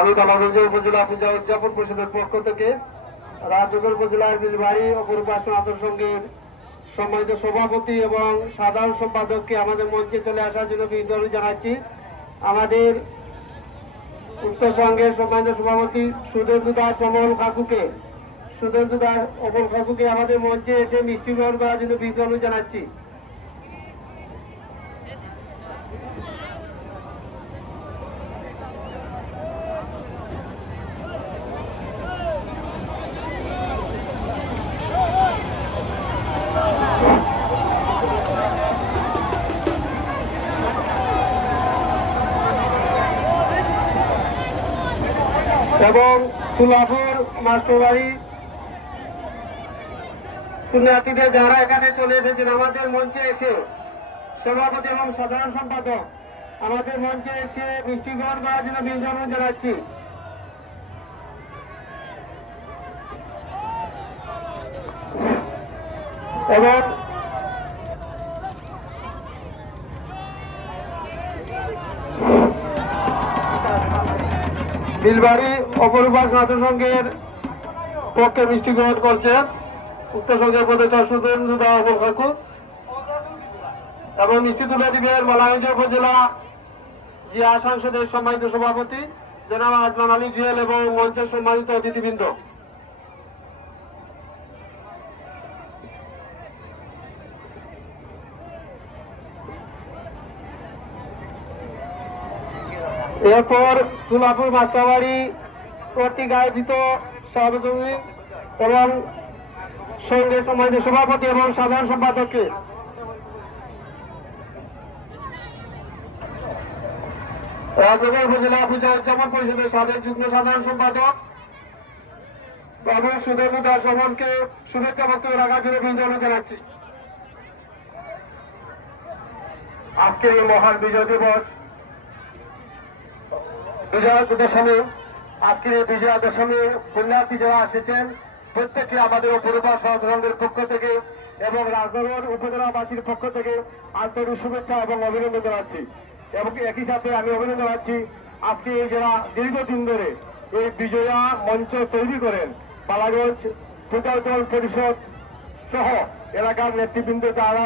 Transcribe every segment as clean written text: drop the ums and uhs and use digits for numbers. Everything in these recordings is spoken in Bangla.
আমি বালাগঞ্জ উপজেলা পূজা উদযাপন পরিষদের পক্ষ থেকে রাজনগর উপজেলার বিলবাড়ি অপরূপ সনাতন সংঘের সম্মানিত সভাপতি এবং সাধারণ সম্পাদককে আমাদের মঞ্চে চলে আসার জন্য বিনোদন জানাচ্ছি। আমাদের উক্ত সংঘের সম্মানিত সভাপতি সুধেন্দু দাস অমল কাকুকে আমাদের মঞ্চে এসে মিষ্টি গ্রহণ করার জন্য বিনোদন জানাচ্ছি। এবং তুলাপুর মাস্টারবাড়ি পুণ্যার্থীদের যারা এখানে চলে এসেছেন আমাদের মঞ্চে এসে সভাপতি এবং সাধারণ সম্পাদক আমাদের মঞ্চে এসে মিষ্টি গ্রহণ করার জন্য বিনোদন জানাচ্ছি। এবং বিলবাড়ি অপরূপা সনাতন সংঘের পক্ষে মিষ্টি গ্রহণ করছেন উক্ত সংঘের প্রতিষ্ঠা সুধেন্দু দাস অমল কাকু এবং মিষ্টি তুলে দিবেন বালাগঞ্জ উপজেলা জিয়া সংসদের সম্মানিত সভাপতি জনাব আজমান আলী জুয়েল এবং মঞ্চের সম্মানিত অতিথিবৃন্দ। এরপর তুলাপুর মাস্টারবাড়ি কর্তৃক আয়োজিত সভাপতি এবং সংঘের সম্মানিত সভাপতি এবং সাধারণ সম্পাদককে রাজনগর উপজেলা পূজা উদযাপন পরিষদের সাবেক যুগ্ম সাধারণ সম্পাদক বাবু সুধেন্দু দাস অমলকে শুভেচ্ছা বক্তব্য রাখার জন্য বিনোদন জানাচ্ছি। আজকের এই মহান বিজয় দিবস বিজয়া দশমী, আজকের এই বিজয়া দশমী পুণ্যার্থী যারা এসেছেন প্রত্যেককে আমাদের অপরূপা সনাতন সংঘের পক্ষ থেকে এবং রাজনগর উপজেলাবাসীর পক্ষ থেকে আন্তরিক শুভেচ্ছা এবং অভিনন্দন জানাচ্ছি। এবং একই সাথে আমি অভিনন্দন জানাচ্ছি আজকে যারা দীর্ঘদিন ধরে এই বিজয়া মঞ্চ তৈরি করেন বালাগঞ্জ পূজার্চন পরিষদ সহ এলাকার নেতৃবৃন্দ যারা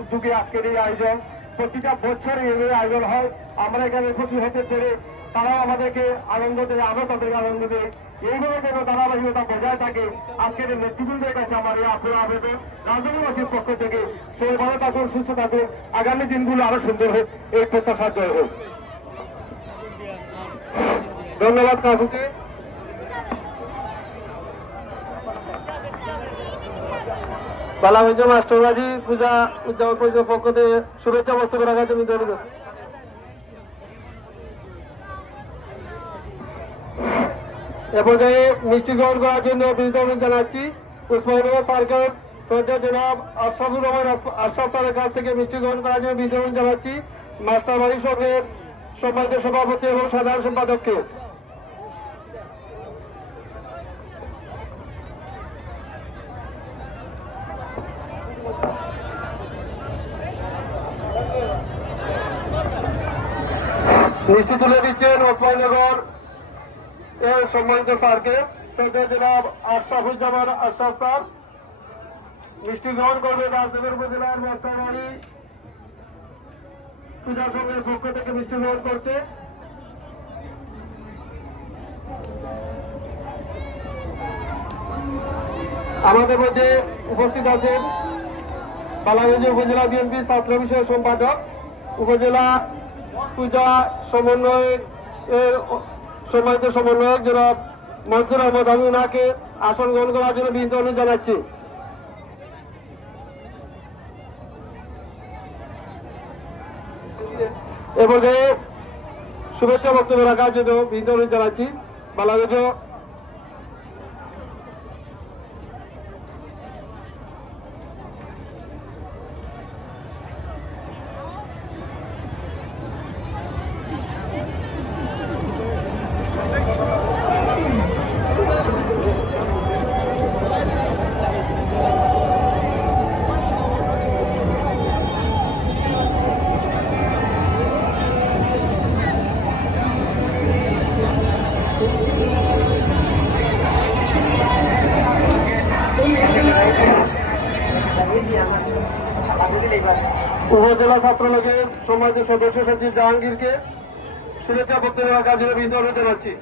উদ্যোগে আজকের এই আয়োজন। প্রতিটা বছর এই আয়োজন হয়, আমরা এখানে খুশি হতে পেরে তারাও আমাদেরকে আনন্দ দেয়, আমরা তাদেরকে আনন্দ দেয়। এইভাবে যেন ধারাবাহিকতা বজায় থাকে আজকের নেতৃবৃন্দের কাছে আমার এই আকুল আবেদন। রাজনীতিবাসীর পক্ষ থেকে সবাই ভালো থাকুন, সুস্থ থাকুন, আগামী দিনগুলো আরো সুন্দর হোক, এই প্রত্যাশা জয় হোক। ধন্যবাদ কাকুকে। বালাগঞ্জ মাস্টারবাড়ি পূজা উদযাপন পরিষদের পক্ষ থেকে শুভেচ্ছা বক্তব্য রাখার জন্য ধন্যবাদ। এ পর্যায়ে মিষ্টি গ্রহণ করার জন্য বিনোদন জানাচ্ছি উসমানীনগর সার্কেল সৈয়দ জনাব আশরাফুর রহমান আশরাফ স্যারের কাছ থেকে মিষ্টি গ্রহণ করার জন্য বিনোদন জানাচ্ছি মাস্টারবাড়ি সংঘের সম্মানিত সভাপতি এবং সাধারণ সম্পাদককে। মিষ্টি তুলে দিচ্ছেন ওসমানীনগর এর সম্মানিত স্যারকে সৈয়দ জনাব আশরাফুজ্জামান আশরাফ স্যার। মিষ্টি গ্রহণ করবেন রাজনগর উপজেলার মাস্টারবাড়ি পূজা সংঘের পক্ষ থেকে মিষ্টি গ্রহণ করছে। আমাদের মধ্যে উপস্থিত আছেন বালাগঞ্জ উপজেলা বিএনপি ছাত্র বিষয়ক সম্পাদক উপজেলা পূজা সমন্বয়ের সম্মানিত সমন্বয়ক জনাব মনসুর আহমদ। আমি ওনাকে আসন গ্রহণ করার জন্য বিনোদন জানাচ্ছি। এ পর্যায়ে শুভেচ্ছা বক্তব্য রাখার জন্য বিনোদন জানাচ্ছি বালাগঞ্জ উপজেলা ছাত্রলীগের সম্মানিত সদস্য সচিব জাহাঙ্গীরকে শুভেচ্ছা বক্তব্য দেওয়ার কাজে অনুরোধ জানাচ্ছি।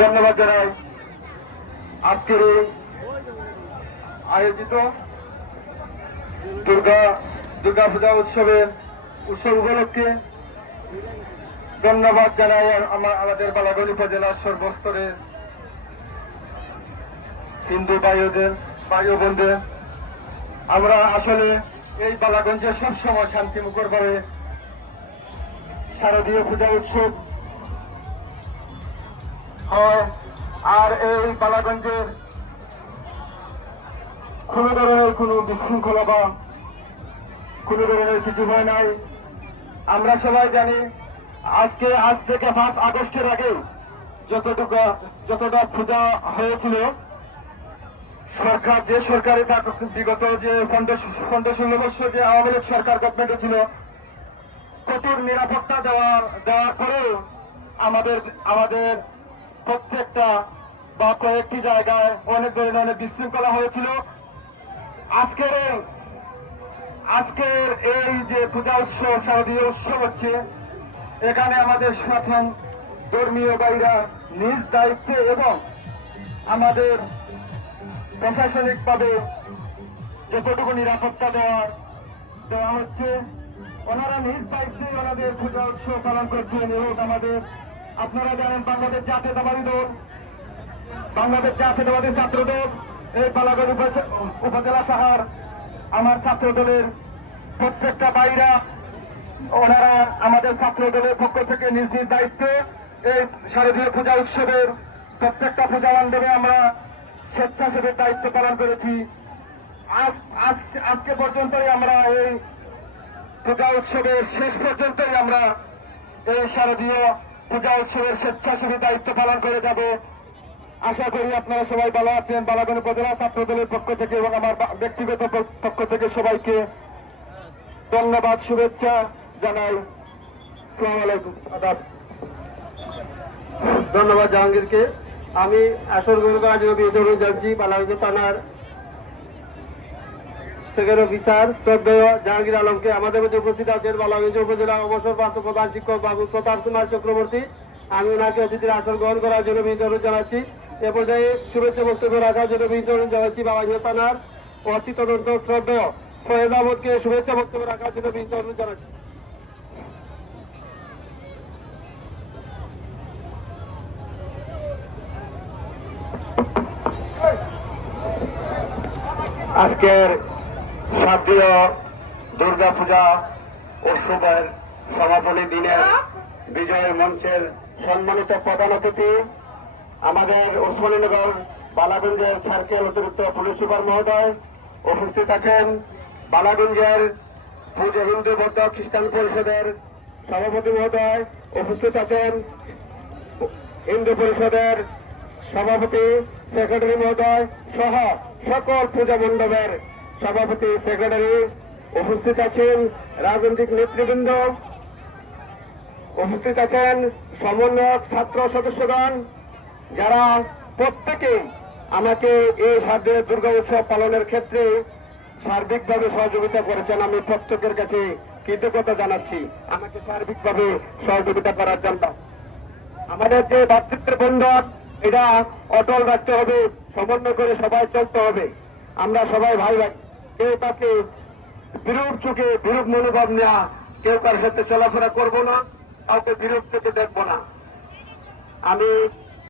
ধন্যবাদ জানাই আজকের এই আয়োজিত দুর্গা পূজা উৎসব উপলক্ষে ধন্যবাদ জানাই আমাদের বালাগঞ্জ উপজেলার সর্বস্তরের হিন্দু ভাই বোনদের। আমরা আসলে এই বালাগঞ্জে সবসময় শান্তিমুখর ভাবে শারদীয় পূজা উৎসব হয়, আর এই বালাগঞ্জের কোন ধরনের কোন বিশৃঙ্খলা বা কোন ধরনের কিছু হয় নাই। আমরা সবাই জানি আজ থেকে 5 আগস্টের আগে যতটা পূজা হয়েছিল, সরকারে বিগত যে 15-16 বছর যে আওয়ামী লীগ সরকার গভর্নমেন্টে ছিল, কঠোর নিরাপত্তা দেওয়ার পরেও আমাদের প্রত্যেকটা বা কয়েকটি জায়গায় অনেক ধরনের বিশৃঙ্খলা হয়েছিল। আজকের এই যে পূজা উৎসব, শারদীয় উৎসব হচ্ছে, এখানে আমাদের সনাতন ধর্মীয় ভাইরা নিজ দায়িত্বে এবং আমাদের প্রশাসনিকভাবে যতটুকু নিরাপত্তা দেওয়া হচ্ছে, ওনারা নিজ দায়িত্বে ওনাদের পূজা উৎসব পালন করছেন। এবং আপনারা জানেন বাংলাদেশ জাতীয়তাবাদী ছাত্রদল এই বালাগঞ্জ উপজেলা শহর আমার ছাত্র দলের প্রত্যেকটা ভাইরা, ওনারা আমাদের ছাত্র দলের পক্ষ থেকে নিজ নিজ দায়িত্বে এই শারদীয় পূজা উৎসবের প্রত্যেকটা পূজা মণ্ডপে আমরা স্বেচ্ছাসেবীর দায়িত্ব পালন করেছি। আজকে পর্যন্তই আমরা এই পূজা উৎসবের শেষ পর্যন্তই আমরা এই শারদীয় পূজা উৎসবের স্বেচ্ছাসেবী দায়িত্ব পালন করে যাব। আশা করি আপনারা সবাই ভালো আছেন। বালাগঞ্জ উপজেলা ছাত্র দলের পক্ষ থেকে এবং আমার ব্যক্তিগত পক্ষ থেকে সবাইকে ধন্যবাদ, শুভেচ্ছা জানাই। আসসালামু আলাইকুম, আদাব। ধন্যবাদ জাহাঙ্গীরকে। আমি আসরগঞ্জ আজীবী যাচ্ছি বালাগঞ্জ থানার সেকেন্ড অফিসার শ্রদ্ধেয় জাহাঙ্গীর আলমকে। আমাদের মধ্যে উপস্থিত আছেন বালাগঞ্জ উপজেলা অবসরপ্রাপ্ত প্রধান শিক্ষক বাবু প্রতাপ কুমার চক্রবর্তী। আমি ওনাকে অতিথির আসন গ্রহণ করার জন্য বিনীত অনুরোধ জানাচ্ছি। এ পর্যায়ে শুভেচ্ছা বক্তব্য রাখার জন্য বিনীত অনুরোধ জানাচ্ছি বালাগঞ্জ থানার অতি তদন্ত শ্রদ্ধেয় ফয়েজ আহমদকে শুভেচ্ছা বক্তব্য রাখার জন্য বিনীত অনুরোধ জানাচ্ছি। আজকের শারদীয় দুর্গা পূজা উৎসবের সমাপনী দিনের বিজয়ের মঞ্চের সম্মানিত প্রধান অতিথি আমাদের ওসমানীনগর বালাগঞ্জের সার্কেল অতিরিক্ত পুলিশ সুপার মহোদয় উপস্থিত আছেন। বালাগঞ্জের হিন্দু বৌদ্ধ খ্রিস্টান পরিষদের সভাপতি মহোদয় উপস্থিত আছেন। হিন্দু পরিষদের সভাপতি সেক্রেটারি মহোদয় সহ সকল পূজা মণ্ডপের সভাপতি সেক্রেটারি উপস্থিত আছেন। রাজনৈতিক নেতৃবৃন্দ উপস্থিত আছেন। সমন্বয়ক ছাত্র সদস্যগণ, যারা প্রত্যেকেই আমাকে এই শারদীয় দুর্গা উৎসব পালনের ক্ষেত্রে সার্বিকভাবে সহযোগিতা করেছেন। আমি প্রত্যেকের কাছে কৃতজ্ঞতা জানাচ্ছি আমাকে সার্বিকভাবে সহযোগিতা করার জন্য। আমাদের যে ভাতৃত্বের বন্ধন, এটা অটল রাখতে হবে, সমন্বয় করে সবাই চলতে হবে। আমরা সবাই ভাই ভাই, কেউ তাকে বিরূপ চোখে বিরূপ মনোভাব নেওয়া, কেউ কার সাথে চলাফেরা করবো না, কাউকে বিরূপ চোখে দেখবো না। আমি